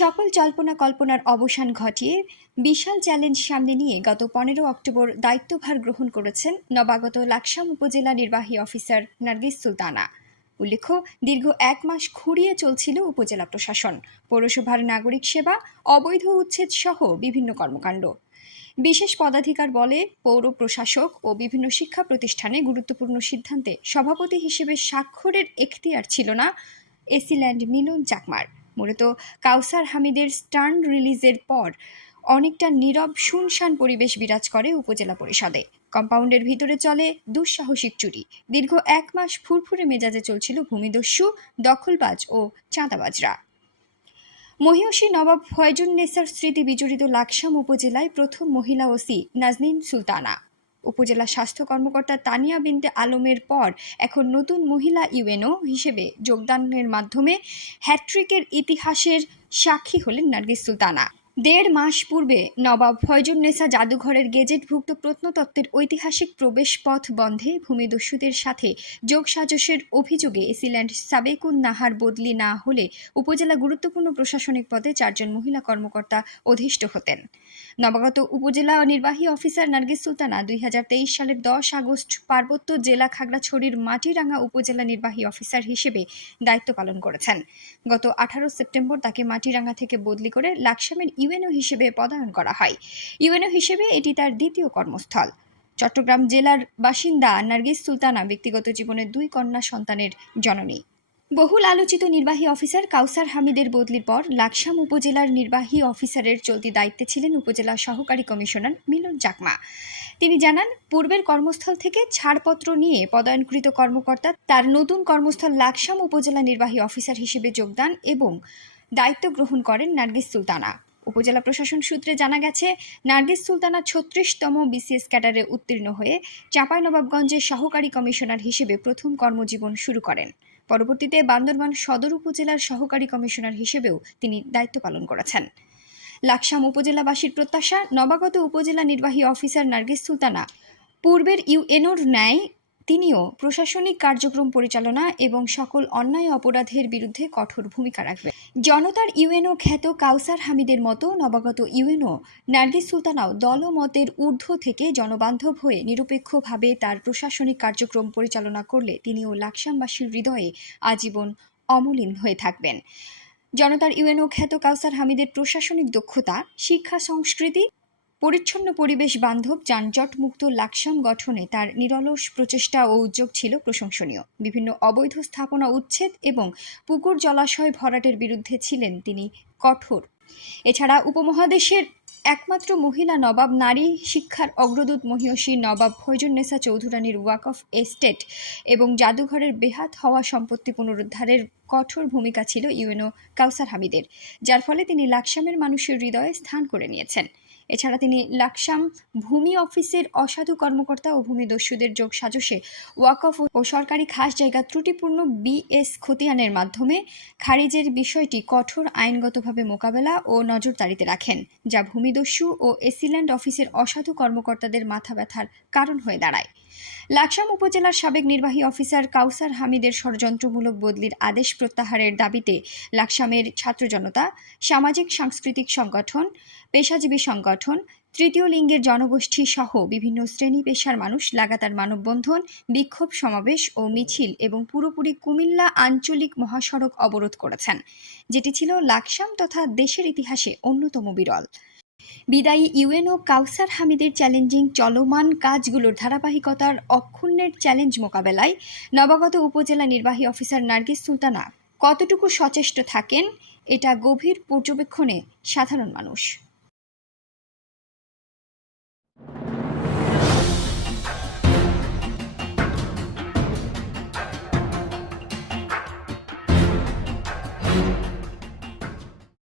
সকল জল্পনা কল্পনার অবসান ঘটিয়ে বিশাল চ্যালেঞ্জ সামনে নিয়ে গত পনেরো অক্টোবর দায়িত্বভার গ্রহণ করেছেন নবাগত লাকসাম উপজেলা নির্বাহী অফিসার নার্গিস সুলতানা। উল্লেখ্য, দীর্ঘ এক মাস খুঁড়িয়ে চলছিল উপজেলা প্রশাসন, পৌরসভার নাগরিক সেবা, অবৈধ উচ্ছেদ সহ বিভিন্ন কর্মকাণ্ড। বিশেষ পদাধিকার বলে পৌর প্রশাসক ও বিভিন্ন শিক্ষা প্রতিষ্ঠানে গুরুত্বপূর্ণ সিদ্ধান্তে সভাপতি হিসেবে স্বাক্ষরের এখতিয়ার ছিল না এসিল্যান্ড মিলন চাকমার। মূলত কাউসার হামিদের স্টার্ন রিলিজের পর অনেকটা নীরব, শুনশান পরিবেশ বিরাজ করে উপজেলা পরিষদে। কম্পাউন্ডের ভিতরে চলে দুঃসাহসিক চুরি। দীর্ঘ এক মাস ফুরফুরে মেজাজে চলছিল ভূমিদস্যু, দখলবাজ ও চাঁদাবাজরা। মহিষী নবাব ফয়জুন নেসার স্মৃতি বিজড়িত লাকসাম উপজেলায় প্রথম মহিলা ওসি নাজনীন সুলতানা। উপজেলা স্বাস্থ্য কর্মকর্তা তানিয়া বিনতে আলমের পর এখন নতুন মহিলা ইউএনও হিসেবে যোগদানের মাধ্যমে হ্যাট্রিকের ইতিহাসের সাক্ষী হলেন নার্গিস সুলতানা। দেড় মাস পূর্বে নবাব ফয়জুন্নেসা জাদুঘরের গেজেটভুক্ত প্রত্নতত্ত্বের ঐতিহাসিক প্রবেশপথ বন্ধে ভূমিদস্যুদের সাথে যোগসাজশের অভিযোগে এসিল্যান্ড সাবেকুন নাহার বদলি না হলে উপজেলা গুরুত্বপূর্ণ প্রশাসনিক পদে চারজন মহিলা কর্মকর্তা অধিষ্ঠ হতেন। নবাগত উপজেলা নির্বাহী অফিসার নার্গিস সুলতানা দুই হাজার তেইশ সালের দশ আগস্ট পার্বত্য জেলা খাগড়াছড়ির মাটিরাঙ্গা উপজেলা নির্বাহী অফিসার হিসেবে দায়িত্ব পালন করেছেন। গত আঠারো সেপ্টেম্বর তাকে মাটিরাঙ্গা থেকে বদলি করে লাকসামের ইউএনও হিসেবে পদায়ন করা হয়। ইউএনও হিসেবে এটি তার দ্বিতীয় কর্মস্থল। চট্টগ্রাম জেলার বাসিন্দা নার্গিস সুলতানা ব্যক্তিগত জীবনে দুই কন্যা সন্তানের জননী। বহুল আলোচিত নির্বাহী অফিসার কাউসার হামিদের বদলির পর লাকসাম উপজেলার নির্বাহী অফিসারের চলতি দায়িত্বে ছিলেন উপজেলা সহকারী কমিশনার মিলন চাকমা। তিনি জানান, পূর্বের কর্মস্থল থেকে ছাড়পত্র নিয়ে পদায়নকৃত কর্মকর্তা তার নতুন কর্মস্থল লাকসাম উপজেলা নির্বাহী অফিসার হিসেবে যোগদান এবং দায়িত্ব গ্রহণ করেন নার্গিস সুলতানা। উপজেলা প্রশাসন সূত্রে জানা গেছে, নার্গিস সুলতানা ছত্রিশতম বিসিএস ক্যাডারে উত্তীর্ণ হয়ে চাঁপাইনবাবগঞ্জের সহকারী কমিশনার হিসেবে প্রথম কর্মজীবন শুরু করেন। পরবর্তীতে বান্দরবান সদর উপজেলার সহকারী কমিশনার হিসেবেও তিনি দায়িত্ব পালন করেছেন। লাকসাম উপজেলাবাসীর প্রত্যাশা, নবাগত উপজেলা নির্বাহী অফিসার নার্গিস সুলতানা, পূর্বের ইউএনওর ন্যায় তিনিও প্রশাসনিক কার্যক্রম পরিচালনা এবং সকল অন্যায় অপরাধের বিরুদ্ধে কঠোর ভূমিকা রাখবে জনতার ইউএনও খ্যাত কাউসার হামিদের মতো নবাগত ইউএনও নার্গিস সুলতানাও দলমতের ঊর্ধ্ব থেকে জনবান্ধব হয়ে নিরপেক্ষভাবে তার প্রশাসনিক কার্যক্রম পরিচালনা করলে তিনিও লাকসামবাসীর হৃদয়ে আজীবন অমলিন হয়ে থাকবেন। জনতার ইউএনও খ্যাত কাউসার হামিদের প্রশাসনিক দক্ষতা, শিক্ষা, সংস্কৃতি পরিচ্ছন্ন পরিবেশ বান্ধব যানজটমুক্ত লাকসাম গঠনে তার নিরলস প্রচেষ্টা ও উদ্যোগ ছিল প্রশংসনীয়। বিভিন্ন অবৈধ স্থাপনা উচ্ছেদ এবং পুকুর জলাশয় ভরাটের বিরুদ্ধে ছিলেন তিনি কঠোর। এছাড়া উপমহাদেশের একমাত্র মহিলা নবাব নারী শিক্ষার অগ্রদূত মহিয়সী নবাব ফৈজুন্নেসা চৌধুরানীর ওয়াক অফ এস্টেট এবং জাদুঘরের বেহাত হওয়া সম্পত্তি পুনরুদ্ধারের কঠোর ভূমিকা ছিল ইউএনও কাউসার হামিদের, যার ফলে তিনি লাকসামের মানুষের হৃদয়ে স্থান করে নিয়েছেন। এছাড়া তিনি লাকসাম ভূমি অফিসের অসাধু কর্মকর্তা ও ভূমিদস্যুদের যোগ সাজসে ওয়াকফ ও সরকারি খাস জায়গা ত্রুটিপূর্ণ বিএস খতিয়ানের মাধ্যমে খারিজের বিষয়টি কঠোর আইনগতভাবে মোকাবেলা ও নজরদারিতে রাখেন, যা ভূমিদস্যু ও এসিল্যান্ড অফিসের অসাধু কর্মকর্তাদের মাথা ব্যথার কারণ হয়ে দাঁড়ায়। লাকসাম উপজেলার সাবেক নির্বাহী অফিসার কাউসার হামিদের ষড়যন্ত্রমূলক বদলির আদেশ প্রত্যাহারের দাবিতে লাকসামের ছাত্র জনতা সামাজিক সাংস্কৃতিক সংগঠন, পেশাজীবী সংগঠন তৃতীয় লিঙ্গের জনগোষ্ঠী সহ বিভিন্ন শ্রেণি পেশার মানুষ লাগাতার মানববন্ধন, বিক্ষোভ সমাবেশ ও মিছিল এবং পুরোপুরি কুমিল্লা আঞ্চলিক মহাসড়ক অবরোধ করেছেন, যেটি ছিল লাকসাম তথা দেশের ইতিহাসে অন্যতম বিরল। বিদায়ী ইউএনও কাউসার হামিদের চ্যালেঞ্জিং চলমান কাজগুলোর ধারাবাহিকতার অক্ষুণ্ণের চ্যালেঞ্জ মোকাবেলায় নবাগত উপজেলা নির্বাহী অফিসার নার্গিস সুলতানা কতটুকু সচেষ্ট থাকেন, এটা গভীর পর্যবেক্ষণে সাধারণ মানুষ।